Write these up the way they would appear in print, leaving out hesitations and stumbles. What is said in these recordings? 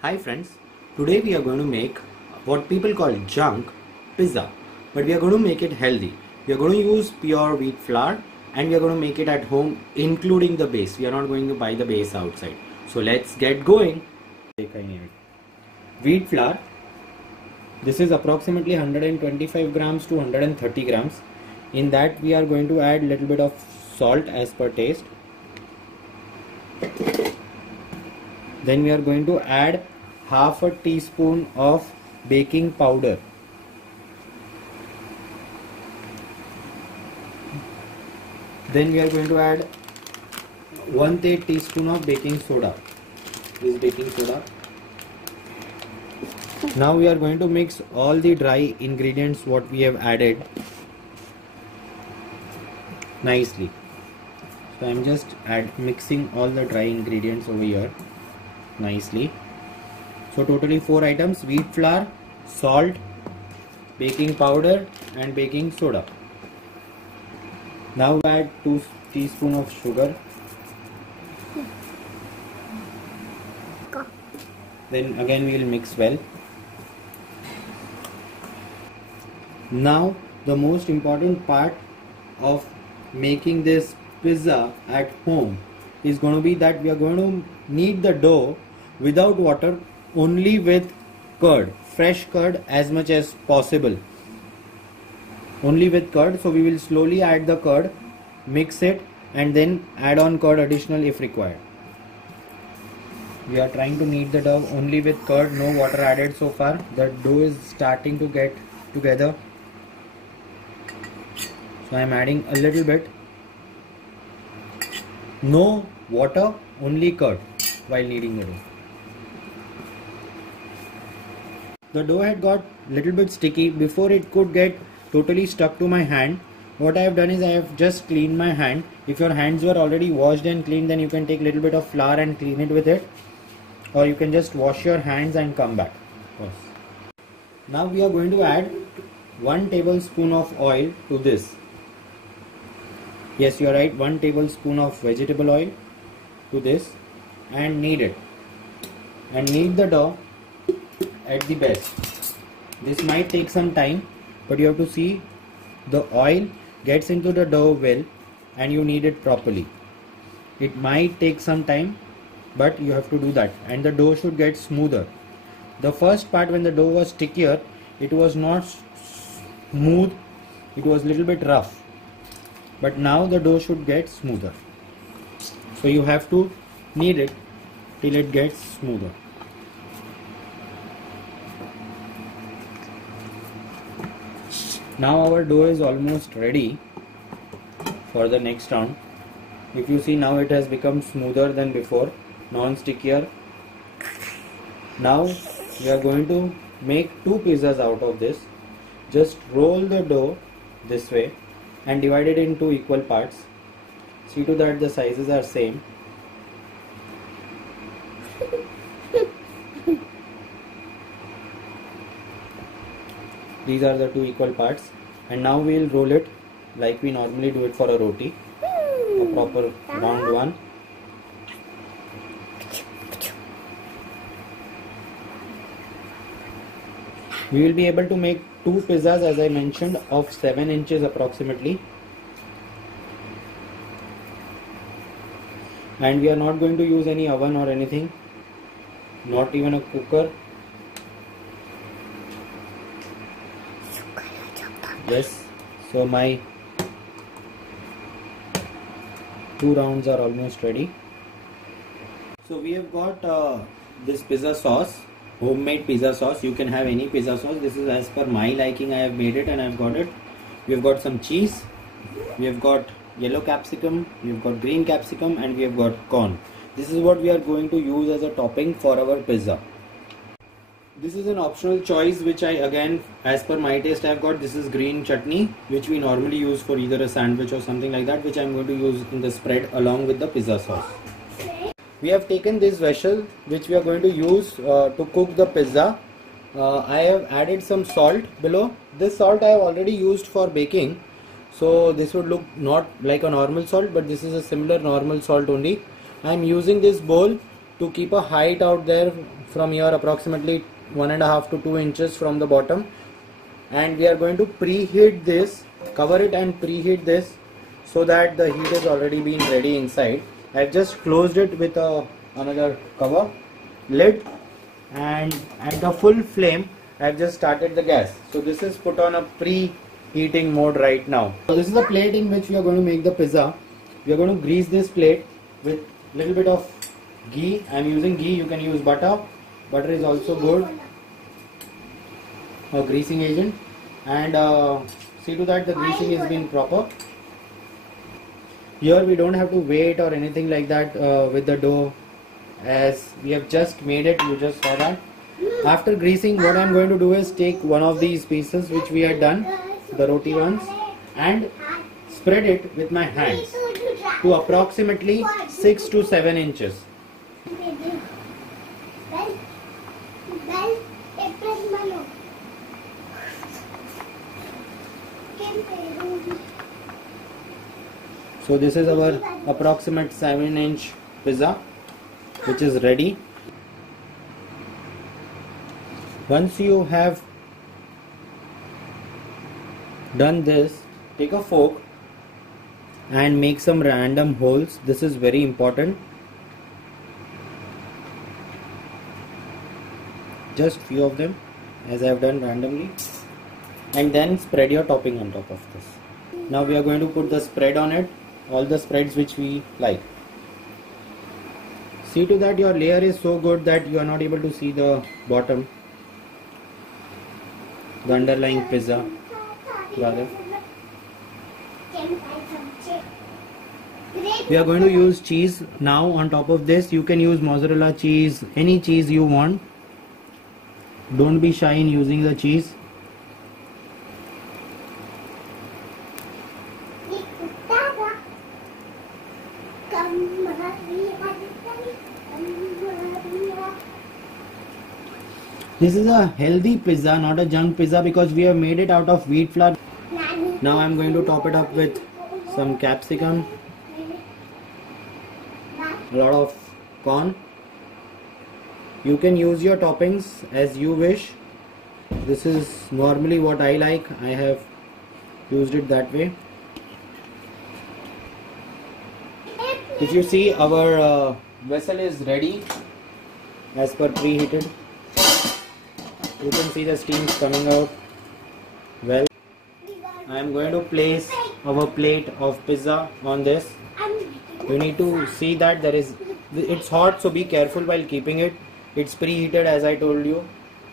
Hi friends, today we are going to make what people call junk pizza, but we are going to make it healthy. We are going to use pure wheat flour and we are going to make it at home including the base. We are not going to buy the base outside. So let's get going. Wheat flour, this is approximately 125 grams to 130 grams. In that we are going to add little bit of salt as per taste. Then we are going to add half a teaspoon of baking powder. Then we are going to add 1/3 teaspoon of baking soda. This is baking soda. Now we are going to mix all the dry ingredients what we have added nicely. So I am just mixing all the dry ingredients over here nicely. So totally 4 items: wheat flour, salt, baking powder and baking soda. Now add 2 teaspoons of sugar. Then again we will mix well. Now the most important part of making this pizza at home is going to be that we are going to knead the dough without water, only with curd, fresh curd as much as possible, only with curd. So we will slowly add the curd, mix it and then add on curd additional if required. We are trying to knead the dough only with curd, no water added so far. The dough is starting to get together, so I am adding a little bit. No water, only curd while kneading the dough. The dough had got little bit sticky. Before it could get totally stuck to my hand, what I have done is I have just cleaned my hand. If your hands were already washed and cleaned, then you can take little bit of flour and clean it with it, or you can just wash your hands and come back. Now we are going to add 1 tablespoon of oil to this. Yes, you are right, 1 tablespoon of vegetable oil to this, and knead it. And knead the dough at the best. This might take some time, but you have to see the oil gets into the dough well and you knead it properly. It might take some time, but you have to do that, and the dough should get smoother. The first part, when the dough was stickier, it was not smooth, it was little bit rough, but now the dough should get smoother. So you have to knead it till it gets smoother. Now our dough is almost ready for the next round. If you see, now it has become smoother than before, non-stickier. Now we are going to make 2 pizzas out of this. Just roll the dough this way and divide it into equal parts. See to that the sizes are same. These are the 2 equal parts, and now we will roll it like we normally do it for a roti, a proper round one. We will be able to make 2 pizzas, as I mentioned, of 7 inches approximately. And we are not going to use any oven or anything, not even a cooker. Yes, so my 2 rounds are almost ready. So we have got this pizza sauce, homemade pizza sauce. You can have any pizza sauce. This is as per my liking. I have made it and I have got it. We have got some cheese, we have got yellow capsicum, we have got green capsicum, and we have got corn. This is what we are going to use as a topping for our pizza. This is an optional choice which I, again, as per my taste, I have got. This is green chutney, which we normally use for either a sandwich or something like that, which I am going to use in the spread along with the pizza sauce. We have taken this vessel which we are going to use to cook the pizza. I have added some salt below. This salt I have already used for baking, so this would look not like a normal salt, but this is a similar normal salt only. I am using this bowl to keep a height out there from here, approximately 1.5 to 2 inches from the bottom, and we are going to preheat this, cover it and preheat this so that the heat is already been ready inside. I've just closed it with another cover lid, and at the full flame I've just started the gas. So this is put on a preheating mode right now. So this is the plate in which we are going to make the pizza. We are going to grease this plate with little bit of ghee. I am using ghee, you can use butter. Butter is also good, a greasing agent, and see to that the greasing is being proper. Here we don't have to wait or anything like that with the dough, as we have just made it, you just saw that. After greasing, what I am going to do is take one of these pieces which we had done, the roti ones, and spread it with my hands to approximately 6 to 7 inches. So this is our approximate 7-inch pizza which is ready. Once you have done this, take a fork and make some random holes. This is very important. Just few of them, as I have done randomly, and then spread your topping on top of this. Now we are going to put the spread on it, all the spreads which we like. See to that your layer is so good that you are not able to see the bottom, the underlying pizza rather. We are going to use cheese now on top of this. You can use mozzarella cheese, any cheese you want. Don't be shy in using the cheese. This is a healthy pizza, not a junk pizza, because we have made it out of wheat flour. Now I am going to top it up with some capsicum, a lot of corn. You can use your toppings as you wish. This is normally what I like. I have used it that way. If you see, our vessel is ready as per preheated. You can see the steams coming out well. I am going to place our plate of pizza on this. You need to see that it's hot, so be careful while keeping it. It's preheated as I told you.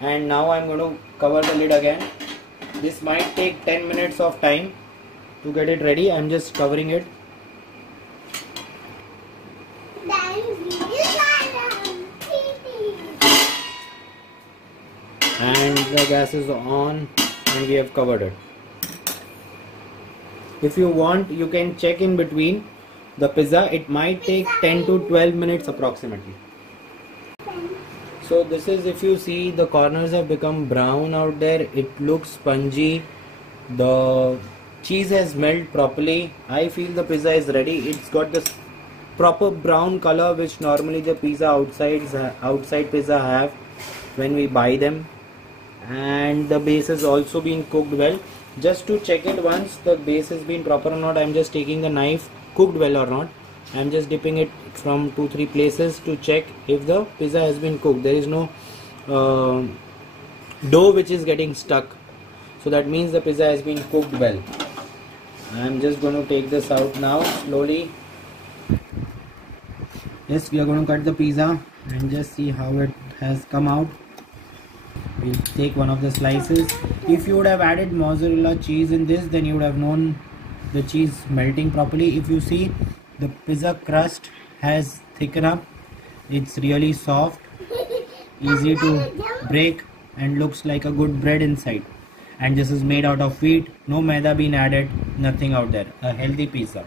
And now I am going to cover the lid again. This might take 10 minutes of time to get it ready. I am just covering it. And the gas is on and we have covered it. If you want, you can check in between the pizza. It might take 10 to 12 minutes approximately. So this is, if you see, the corners have become brown out there. It looks spongy. The cheese has melted properly. I feel the pizza is ready. It's got this proper brown color which normally the pizza outside pizza have when we buy them. And the base has also been cooked well. Just to check it once the base has been proper or not, I am just taking the knife, cooked well or not. I am just dipping it from 2-3 places to check if the pizza has been cooked. There is no dough which is getting stuck, so that means the pizza has been cooked well. I am just going to take this out now slowly. Yes, we are going to cut the pizza and just see how it has come out. We'll take one of the slices. If you would have added mozzarella cheese in this, then you would have known the cheese melting properly. If you see, the pizza crust has thickened up. It's really soft, easy to break, and looks like a good bread inside. And this is made out of wheat, no maida bean added, nothing out there. A healthy pizza.